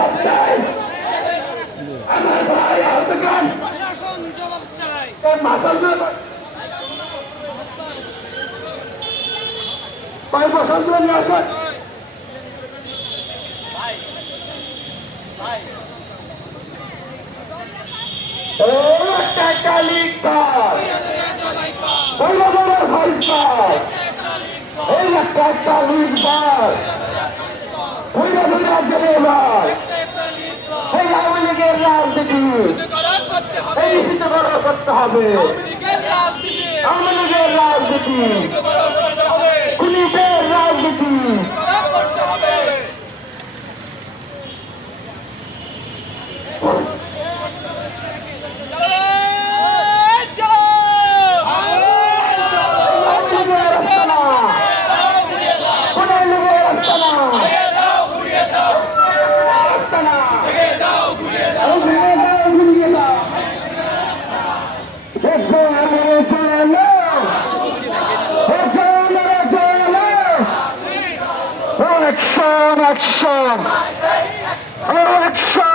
জবাব চাই আমার ভাই আহতকান প্রশাসন জবাব চাই মাসাল ভাই মাসাল জবাব নিয়ে আসেন ও একটা এবার রাজনীতি করতে হবে। আওয়ামী লীগের রাজনীতি। Alexa. Alexa.